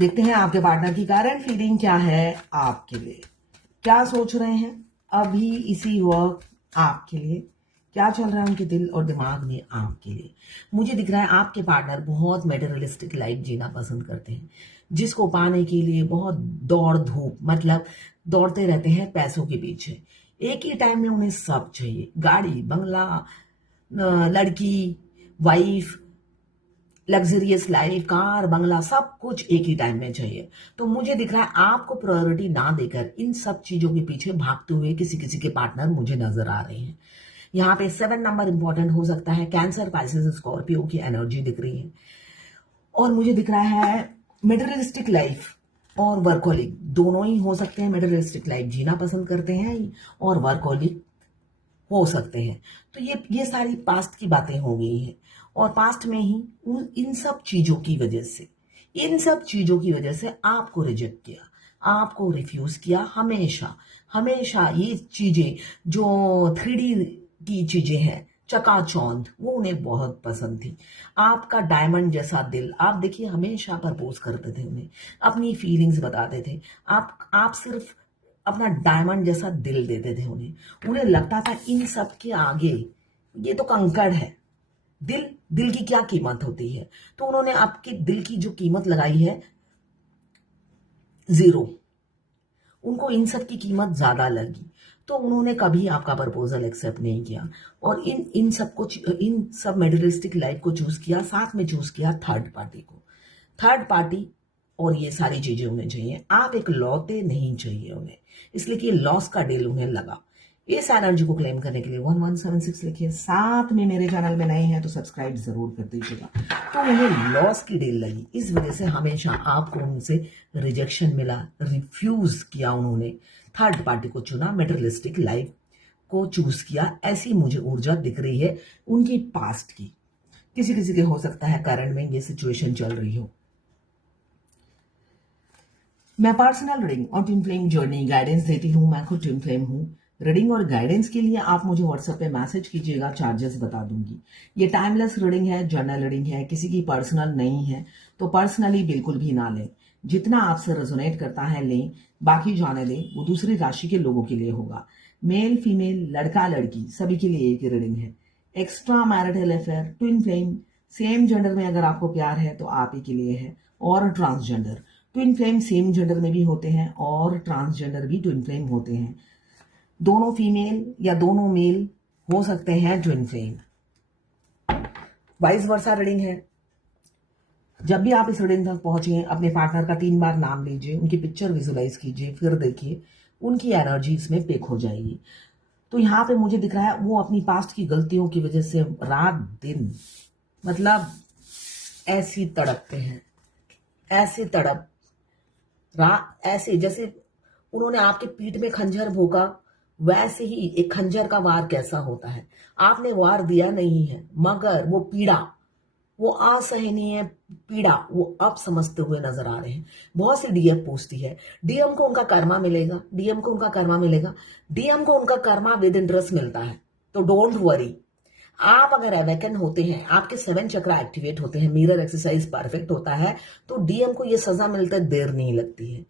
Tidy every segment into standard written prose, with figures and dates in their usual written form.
देखते हैं आपके पार्टनर की करंट फीलिंग क्या है आपके लिए, क्या सोच रहे हैं अभी इसी वक्त आपके लिए, क्या चल रहा है उनके दिल और दिमाग में आपके लिए। मुझे दिख रहा है आपके पार्टनर बहुत मेटेरियलिस्टिक लाइफ जीना पसंद करते हैं, जिसको पाने के लिए बहुत दौड़ धूप, मतलब दौड़ते रहते हैं पैसों के पीछे। एक ही टाइम में उन्हें सब चाहिए, गाड़ी बंगला, लड़की, वाइफ, लग्जरियस लाइफ, कार बंगला, सब कुछ एक ही टाइम में चाहिए। तो मुझे दिख रहा है आपको प्रायोरिटी ना देकर इन सब चीजों के पीछे भागते हुए किसी किसी के पार्टनर मुझे नजर आ रहे हैं। यहाँ पे 7 नंबर इंपॉर्टेंट हो सकता है। कैंसर, पाइसेस, स्कॉर्पियो की एनर्जी दिख रही है। और मुझे दिख रहा है मेटेरियलिस्टिक लाइफ और वर्कहोलिक दोनों ही हो सकते हैं। मेटेरियलिस्टिक लाइफ जीना पसंद करते हैं और वर्कहोलिक हो सकते हैं। तो ये सारी पास्ट की बातें हो गई हैं। और पास्ट में ही इन सब चीजों की वजह से, आपको रिजेक्ट किया, आपको रिफ्यूज किया। हमेशा हमेशा ये चीजें जो 3D की चीजें हैं, चकाचौंध, वो उन्हें बहुत पसंद थी। आपका डायमंड जैसा दिल, आप देखिए हमेशा प्रपोज करते थे उन्हें, अपनी फीलिंग्स बताते थे। आप सिर्फ अपना डायमंड जैसा दिल देते थे उन्हें लगता था इन सब के आगे ये तो कंकड़ है। दिल की क्या कीमत होती है। तो उन्होंने आपके दिल की जो कीमत लगाई है 0, उनको इन सब की कीमत ज्यादा लगी। तो उन्होंने कभी आपका प्रपोजल एक्सेप्ट नहीं किया और इन सब मेटेरियलिस्टिक लाइफ को चूज किया। साथ में चूज किया थर्ड पार्टी और ये सारी चीजें उन्हें चाहिए। आप एक लौते नहीं चाहिए उन्हें, इसलिए कि लॉस का डील उन्हें लगा। इस एनर्जी को क्लेम करने के लिए 1176 लिखिए। साथ में मेरे चैनल में नए हैं तो सब्सक्राइब जरूर कर दीजिएगा। तो उन्हें लॉस की डील लगी, इस वजह से हमेशा आपको उनसे रिजेक्शन मिला, रिफ्यूज किया उन्होंने, थर्ड पार्टी को चुना, मेटेरियलिस्टिक लाइफ को चूज किया। ऐसी मुझे ऊर्जा दिख रही है उनकी पास्ट की। किसी किसी के हो सकता है करंट में ये सिचुएशन चल रही हो। मैं पर्सनल रीडिंग और ट्विन फ्लेम जर्नी गाइडेंस देती हूँ। मैं खुद ट्विन फ्लेम हूँ। रीडिंग और गाइडेंस के लिए आप मुझे व्हाट्सएप पे मैसेज कीजिएगा, चार्जेस बता दूंगी। ये टाइमलेस रीडिंग है, जर्नल रीडिंग है, किसी की पर्सनल नहीं है, तो पर्सनली बिल्कुल भी ना लें। जितना आपसे रेजोनेट करता है लें, बाकी जाने दें, वो दूसरी राशि के लोगों के लिए होगा। मेल फीमेल, लड़का लड़की, सभी के लिए एक रीडिंग है। Extra marital affair, twin flame, same gender में अगर आपको प्यार है तो आप ही के लिए है। और transgender, twin flame same gender में भी होते हैं और ट्रांसजेंडर भी ट्विन फ्लेम होते हैं। दोनों फीमेल या दोनों मेल हो सकते हैं twin flame. Vice versa reading है। जब भी आप इस रीडिंग तक पहुंचे, अपने पार्टनर का 3 बार नाम लीजिए, उनकी पिक्चर विजुलाइज कीजिए, फिर देखिए उनकी एनर्जी इसमें पिक हो जाएगी। तो यहाँ पे मुझे दिख रहा है वो अपनी पास्ट की गलतियों की वजह से रात दिन, मतलब ऐसी तड़पते हैं, ऐसे तड़प ऐसे जैसे उन्होंने आपके पीठ में खंजर भोंका, वैसे ही एक खंजर का वार कैसा होता है। आपने वार दिया नहीं है, मगर वो पीड़ा, वो असहनीय पीड़ा वो अब समझते हुए नजर आ रहे हैं। बहुत सी डीएम पूछती है, डीएम को उनका कर्मा मिलेगा, डीएम को उनका कर्मा मिलेगा, डीएम को उनका कर्मा विद इंटरेस्ट मिलता है। तो डोंट वरी, आप अगर अवेकन होते हैं, आपके 7 चक्रा एक्टिवेट होते हैं, मिरर एक्सरसाइज परफेक्ट होता है, तो डीएम को ये सजा मिलते देर नहीं लगती है।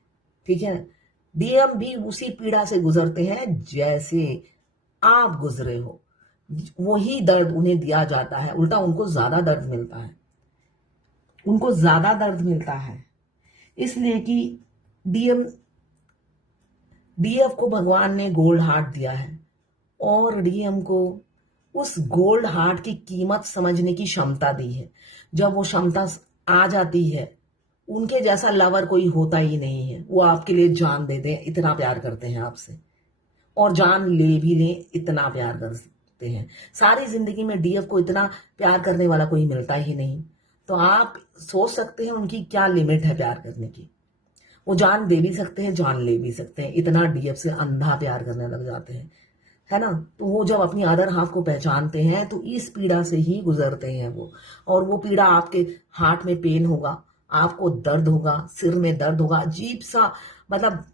ठीक है, डीएम भी उसी पीड़ा से गुजरते हैं जैसे आप गुजरे हो। वही दर्द उन्हें दिया जाता है, उल्टा उनको ज्यादा दर्द मिलता है। इसलिए कि डीएफ को भगवान ने गोल्ड हार्ट दिया है और डीएम को उस गोल्ड हार्ट की कीमत समझने की क्षमता दी है। जब वो क्षमता आ जाती है, उनके जैसा लवर कोई होता ही नहीं है। वो आपके लिए जान देते हैं, इतना प्यार करते हैं आपसे, और जान ले भी ले, इतना प्यार करते हैं। सारी जिंदगी में डीएफ को इतना प्यार करने वाला कोई मिलता ही नहीं। तो आप सोच सकते हैं उनकी क्या लिमिट है प्यार करने की। वो जान दे भी सकते हैं, जान ले भी सकते हैं, इतना डीएफ से अंधा प्यार करने लग जाते हैं, है ना। तो वो जब अपनी अदर हाफ को पहचानते हैं तो इस पीड़ा से ही गुजरते हैं वो। और वो पीड़ा आपके हार्ट में पेन होगा, आपको दर्द होगा, सिर में दर्द होगा, अजीब सा, मतलब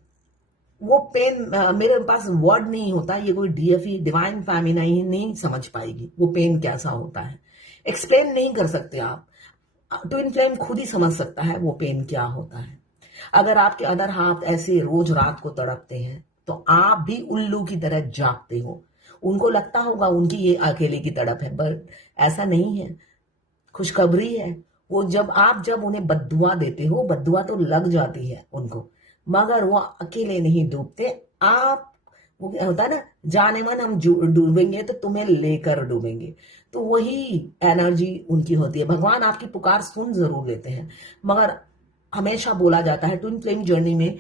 वो पेन, मेरे पास वर्ड नहीं होता। ये कोई डीएफई डिवाइन फैमिना ही नहीं समझ पाएगी वो पेन कैसा होता है। एक्सप्लेन नहीं कर सकते आप, ट्विन फ्लेम खुद ही समझ सकता है वो पेन क्या होता है। अगर आपके अदर हाफ ऐसे रोज रात को तड़पते हैं तो आप भी उल्लू की तरह जागते हो। उनको लगता होगा उनकी ये अकेले की तड़प है, बट ऐसा नहीं है। खुशखबरी है, वो जब उन्हें बद्दुआ देते हो, बद्दुआ तो लग जाती है उनको, मगर वो अकेले नहीं डूबते। आप, वो क्या होता है ना, जाने मन हम डूबेंगे तो तुम्हें लेकर डूबेंगे। तो वही एनर्जी उनकी होती है। भगवान आपकी पुकार सुन जरूर लेते हैं, मगर हमेशा बोला जाता है ट्विन फ्लेम जर्नी में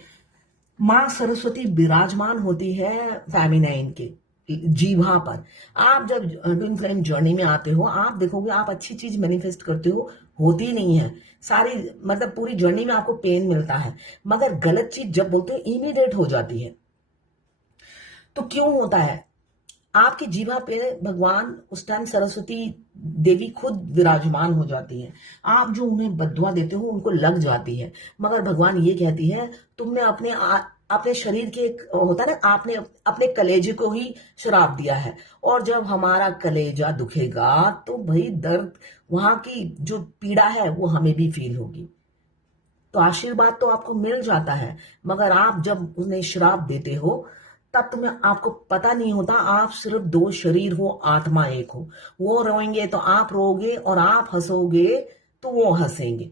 माँ सरस्वती विराजमान होती है फेमिनाइन के जीभा पर। आप जब ट्विन फ्लेम जर्नी में आते हो, आप देखोगे आप अच्छी चीज मैनिफेस्ट करते हो, होती नहीं है सारी, मतलब पूरी जर्नी में आपको पेन मिलता है, मगर गलत चीज जब बोलते हो इमीडिएट हो जाती है। तो क्यों होता है? आपकी जीभा पे भगवान उस टाइम सरस्वती देवी खुद विराजमान हो जाती है। आप जो उन्हें बद्दुआ देते हो उनको लग जाती है, मगर भगवान ये कहती है तुमने अपने शरीर के एक होता है ना, आपने अपने कलेजे को ही श्राप दिया है। और जब हमारा कलेजा दुखेगा तो भाई दर्द, वहां की जो पीड़ा है वो हमें भी फील होगी। तो आशीर्वाद तो आपको मिल जाता है, मगर आप जब उन्हें श्राप देते हो तब तुम्हें आपको पता नहीं होता आप सिर्फ दो शरीर हो, आत्मा एक हो। वो रोएंगे तो आप रोओगे, और आप हंसोगे तो वो हंसेंगे।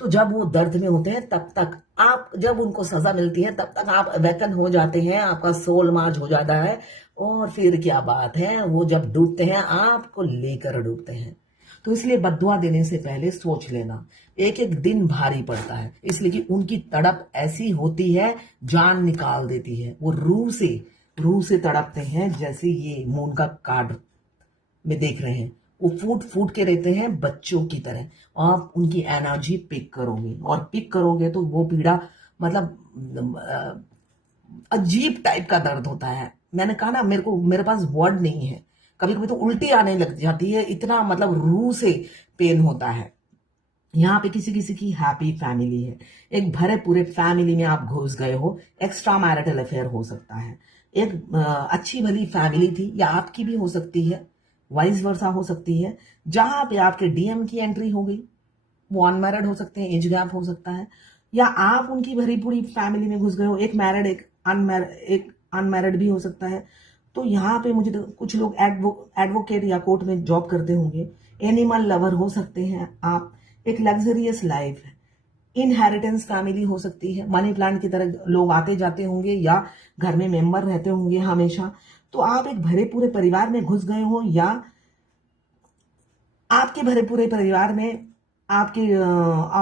तो जब वो दर्द में होते हैं तब तक आप, जब उनको सजा मिलती है तब तक आप अवेकन हो जाते हैं, आपका सोल मार्ज हो जाता है। और फिर क्या बात है, वो जब डूबते हैं आपको लेकर डूबते हैं। तो इसलिए बद्दुआ देने से पहले सोच लेना, एक एक दिन भारी पड़ता है, इसलिए कि उनकी तड़प ऐसी होती है, जान निकाल देती है। वो रूह से तड़पते हैं, जैसे ये मून का कार्ड में देख रहे हैं, वो फूट फूट के रहते हैं बच्चों की तरह। आप उनकी एनर्जी पिक करोगे, और पिक करोगे तो वो पीड़ा, मतलब अजीब टाइप का दर्द होता है। मैंने कहा ना, मेरे पास वर्ड नहीं है, कभी कभी तो उल्टी आने लग जाती है, इतना मतलब रूह से पेन होता है। यहाँ पे किसी किसी की हैप्पी फैमिली है, एक भरे पूरे फैमिली में आप घुस गए हो, एक्स्ट्रा मैरिटल अफेयर हो सकता है, एक अच्छी भली फैमिली थी, या आपकी भी हो सकती है, वाइस वर्सा हो सकती है, जहां पे आपके डीएम की एंट्री हो गई। वो अनमैरिड हो सकते हैं, एज गैप हो सकता है, या आप उनकी भरी पूरी फैमिली में घुस गए हो, एक मैरिड एक अनमैरिड भी हो सकता है। तो यहाँ पे मुझे तो कुछ लोग एडवोकेट या कोर्ट में जॉब करते होंगे, एनिमल लवर हो सकते हैं आप, एक लग्जरियस लाइफ है, इनहेरिटेंस फैमिली हो सकती है, मनी प्लांट की तरह लोग आते जाते होंगे, या घर में मेंबर रहते होंगे हमेशा। तो आप एक भरे पूरे परिवार में घुस गए हो, या आपके भरे पूरे परिवार में आपके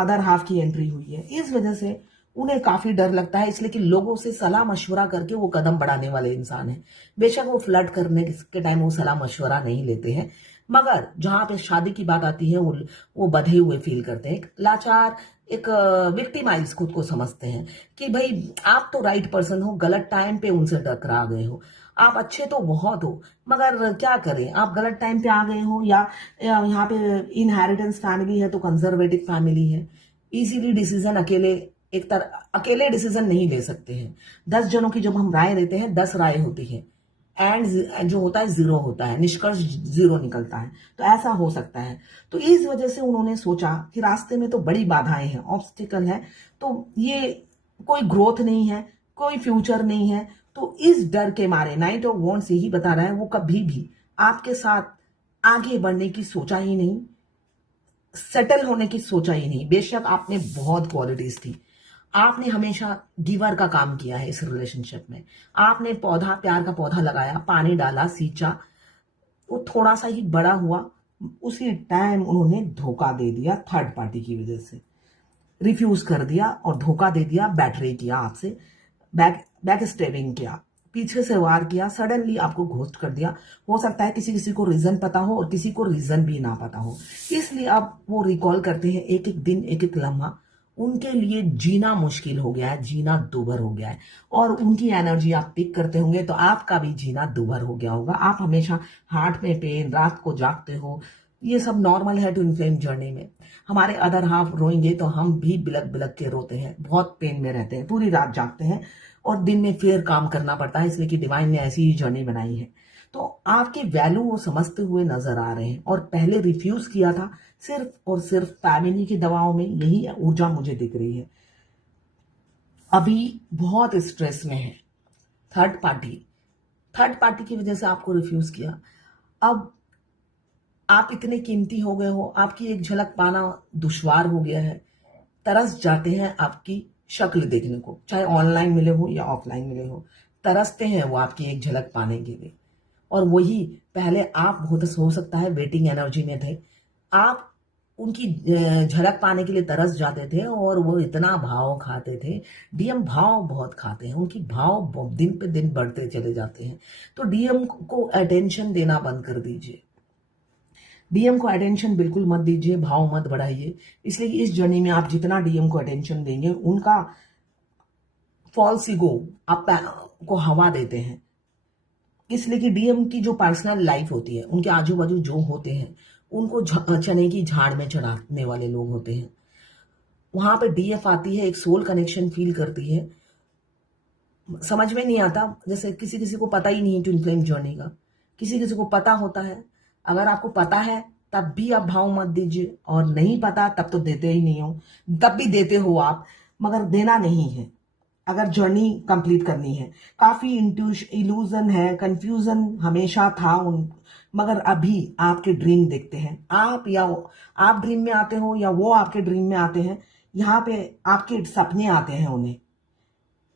अदर हाफ की एंट्री हुई है। इस वजह से उन्हें काफी डर लगता है, इसलिए कि लोगों से सलाह मशवरा करके वो कदम बढ़ाने वाले इंसान है। बेशक वो फ्लर्ट करने के टाइम वो सलाह मशवरा नहीं लेते हैं, मगर जहां पे शादी की बात आती है वो बंधे हुए फील करते हैं, एक लाचार, एक विक्टिमाइज खुद को समझते हैं कि भाई आप तो राइट पर्सन हो, गलत टाइम पे उनसे टकरा गए हो। आप अच्छे तो बहुत हो, मगर क्या करें, आप गलत टाइम पे आ गए हो, या यहाँ पे इनहेरिटेंस फैमिली है तो कंजर्वेटिव फैमिली है। इजीली डिसीजन अकेले डिसीजन नहीं ले सकते हैं। 10 जनों की जब हम राय देते हैं, 10 राय होती है, एंड जो होता है जीरो होता है, निष्कर्ष जीरो निकलता है। तो ऐसा हो सकता है। तो इस वजह से उन्होंने सोचा कि रास्ते में तो बड़ी बाधाएं हैं, ऑब्स्टिकल है, तो ये कोई ग्रोथ नहीं है, कोई फ्यूचर नहीं है। तो इस डर के मारे नाइट ऑफ वॉन्ड्स यही बता रहा है, वो कभी भी आपके साथ आगे बढ़ने की सोचा ही नहीं, सेटल होने की सोचा ही नहीं। बेशक आपने बहुत क्वालिटीज थी, आपने हमेशा गिवर का काम किया है इस रिलेशनशिप में। आपने प्यार का पौधा लगाया, पानी डाला, सींचा, वो थोड़ा सा ही बड़ा हुआ, उसी टाइम उन्होंने धोखा दे दिया, थर्ड पार्टी की वजह से रिफ्यूज कर दिया और धोखा दे दिया, बैटरी किया आपसे, बैक स्टेबिंग किया, पीछे से वार किया, सडनली आपको घोस्ट कर दिया। हो सकता है किसी किसी को रीजन पता हो और किसी को रीजन भी ना पता हो, इसलिए अब वो रिकॉल करते हैं एक एक दिन, एक एक लम्हा। उनके लिए जीना मुश्किल हो गया है, जीना दूभर हो गया है, और उनकी एनर्जी आप पिक करते होंगे तो आपका भी जीना दूभर हो गया होगा। आप हमेशा हार्ट में पेन, रात को जागते हो, ये सब नॉर्मल है ट्विन फ्लेम जर्नी में। हमारे अदर हाफ रोएंगे तो हम भी बिलक बिलक के रोते हैं, बहुत पेन में रहते हैं, पूरी रात जागते हैं, और दिन में फिर काम करना पड़ता है, इसलिए कि डिवाइन ने ऐसी ही जर्नी बनाई है। तो आपकी वैल्यू वो समझते हुए नजर आ रहे हैं, और पहले रिफ्यूज किया था सिर्फ और सिर्फ फैमिली की दवाओं में, यही ऊर्जा मुझे दिख रही है। अभी बहुत स्ट्रेस में है। थर्ड पार्टी की वजह से आपको रिफ्यूज किया। अब आप इतने कीमती हो गए हो, आपकी एक झलक पाना दुश्वार हो गया है। तरस जाते हैं आपकी शक्ल देखने को, चाहे ऑनलाइन मिले हो या ऑफलाइन मिले हो, तरसते हैं वो आपकी एक झलक पाने के लिए। और वही पहले आप बहुत हो सकता है वेटिंग एनर्जी में थे, आप उनकी झलक पाने के लिए तरस जाते थे और वो इतना भाव खाते थे। डीएम भाव बहुत खाते हैं, उनकी भाव दिन पे दिन बढ़ते चले जाते हैं। तो डीएम को अटेंशन देना बंद कर दीजिए। डीएम को अटेंशन बिल्कुल मत दीजिए, भाव मत बढ़ाइए। इसलिए कि इस जर्नी में आप जितना डीएम को अटेंशन देंगे, उनका फॉल्स ईगो आप को हवा देते हैं। इसलिए कि डीएम की जो पर्सनल लाइफ होती है, उनके आजू बाजू जो होते हैं, उनको चने की झाड़ में चढ़ाने वाले लोग होते हैं। वहां पे डीएफ आती है, एक सोल कनेक्शन फील करती है। समझ में नहीं आता, जैसे किसी किसी को पता ही नहीं है ट्विन फ्लेम जर्नी का, किसी किसी को पता होता है। अगर आपको पता है तब भी आप भाव मत दीजिए, और नहीं पता तब तो देते ही नहीं हो। तब भी देते हो आप, मगर देना नहीं है अगर जर्नी कंप्लीट करनी है। काफी इल्यूजन है, कंफ्यूजन हमेशा था मगर अभी आपके ड्रीम देखते हैं आप, या आप ड्रीम में आते हो या वो आपके ड्रीम में आते हैं। यहाँ पे आपके सपने आते हैं उन्हें,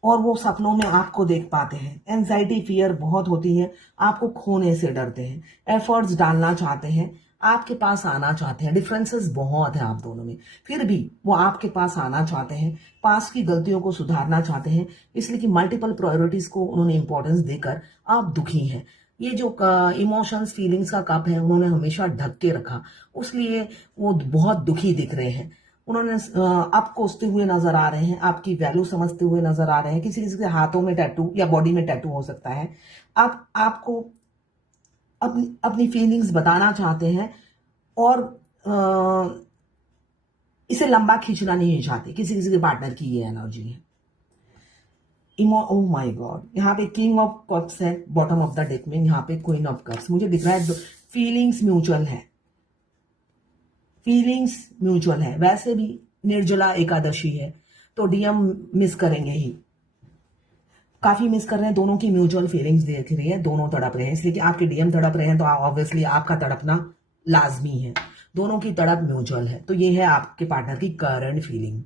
और वो सपनों में आपको देख पाते हैं। एंजाइटी फियर बहुत होती है, आपको खोने से डरते हैं, एफर्ट्स डालना चाहते हैं, आपके पास आना चाहते हैं। डिफरेंसेस बहुत है आप दोनों में, फिर भी वो आपके पास आना चाहते हैं, पास की गलतियों को सुधारना चाहते हैं। इसलिए कि मल्टीपल प्रायोरिटीज को उन्होंने इंपॉर्टेंस देकर आप दुखी हैं। ये जो इमोशंस फीलिंग्स का कप है, उन्होंने हमेशा ढक के रखा, उसलिए वो बहुत दुखी दिख रहे हैं। उन्होंने आप कोसते हुए नजर आ रहे हैं, आपकी वैल्यू समझते हुए नजर आ रहे हैं। किसी किसी के हाथों में टैटू या बॉडी में टैटू हो सकता है। आपको अपनी फीलिंग्स बताना चाहते हैं, और इसे लंबा खींचना नहीं चाहते। किसी किसी के पार्टनर की ये एनर्जी है। ओह माय गॉड, यहाँ पे किंग ऑफ कप्स है बॉटम ऑफ द डेक में, यहाँ पे क्वीन ऑफ कप्स। मुझे दिख रहा है फीलिंग्स म्यूचुअल है, फीलिंग्स म्यूचुअल है। वैसे भी निर्जला एकादशी है, तो डीएम मिस करेंगे ही, काफी मिस कर रहे हैं। दोनों की म्यूचुअल फीलिंग्स देख रही है, दोनों तड़प रहे हैं। इसलिए कि आपके डीएम तड़प रहे हैं, तो ऑब्वियसली आपका तड़पना लाजमी है। दोनों की तड़प म्यूचुअल है, तो ये है आपके पार्टनर की करंट फीलिंग।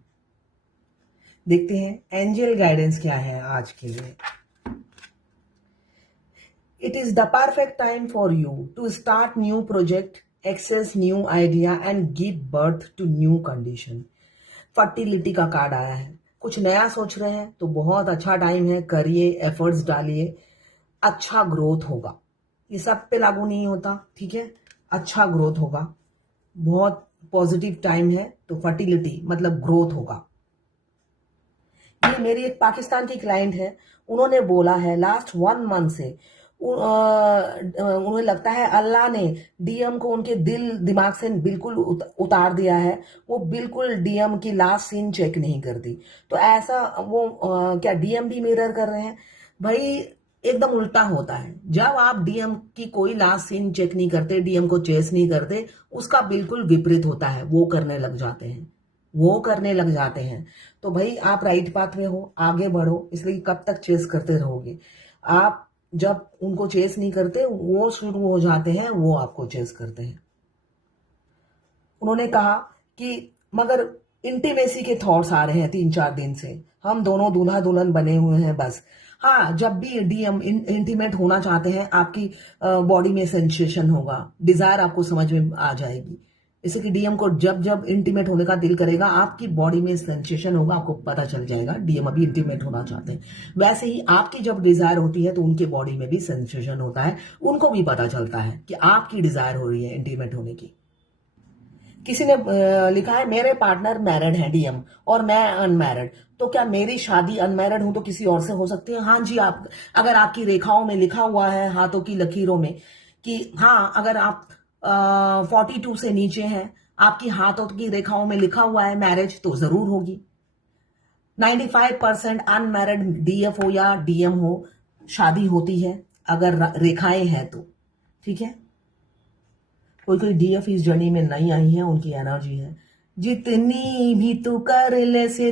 देखते हैं एंजल गाइडेंस क्या है आज के लिए। It is the perfect time for you to start new project, access new idea and give birth to new condition. Fertility का कार्ड आया है। कुछ नया सोच रहे हैं तो बहुत अच्छा टाइम है, करिए, एफर्ट्स डालिए, अच्छा ग्रोथ होगा। ये सब पे लागू नहीं होता, ठीक है, अच्छा ग्रोथ होगा। बहुत पॉजिटिव टाइम है, तो फर्टिलिटी मतलब ग्रोथ होगा। ये मेरी एक पाकिस्तान की क्लाइंट है, उन्होंने बोला है लास्ट 1 मंथ से उन्हें लगता है अल्लाह ने डीएम को उनके दिल दिमाग से बिल्कुल उतार दिया है। वो बिल्कुल डीएम की लास्ट सीन चेक नहीं करती। तो ऐसा वो क्या डीएम भी मिरर कर रहे हैं? भाई एकदम उल्टा होता है। जब आप डीएम की कोई लास्ट सीन चेक नहीं करते, डीएम को चेस नहीं करते, उसका बिल्कुल विपरीत होता है, वो करने लग जाते हैं, वो करने लग जाते हैं। तो भाई आप राइट पाथ में हो, आगे बढ़ो। इसलिए कब तक चेस करते रहोगे आप? जब उनको चेस नहीं करते, वो शुरू हो जाते हैं, वो आपको चेस करते हैं। उन्होंने कहा कि मगर इंटीमेसी के थॉट्स आ रहे हैं 3-4 दिन से, हम दोनों दूल्हा दुल्हन बने हुए हैं बस। हाँ, जब भी डीएम इंटीमेट होना चाहते हैं, आपकी बॉडी में सेंसेशन होगा, डिजायर आपको समझ में आ जाएगी। इसे कि डीएम को जब जब इंटीमेट होने का दिल करेगा, आपकी बॉडी में सेंसेशन होगा, आपको पता चल जाएगा डीएम अभी इंटीमेट होना चाहते हैं। वैसे ही आपकी जब डिजायर होती है, तो उनके बॉडी में भी सेंसेशन होता है, उनको भी पता चलता है कि आपकी डिजायर हो रही है इंटीमेट होने की। किसी ने लिखा है मेरे पार्टनर मैरिड है डीएम और मैं अनमैरिड, तो क्या मेरी शादी अनमैरिड हूं तो किसी और से हो सकती है? हाँ जी, आप अगर आपकी रेखाओं में लिखा हुआ है, हाथों की लकीरों में, कि हाँ, अगर आप 42 से नीचे हैं, आपकी हाथों की रेखाओं में लिखा हुआ है मैरिज, तो जरूर होगी। 95% अनमैरिड डीएफ हो या डीएम हो, शादी होती है अगर रेखाएं हैं तो, ठीक है। कोई कोई डीएफ इस जर्नी में नहीं आई है, उनकी एनर्जी है जितनी भी तू कर ले से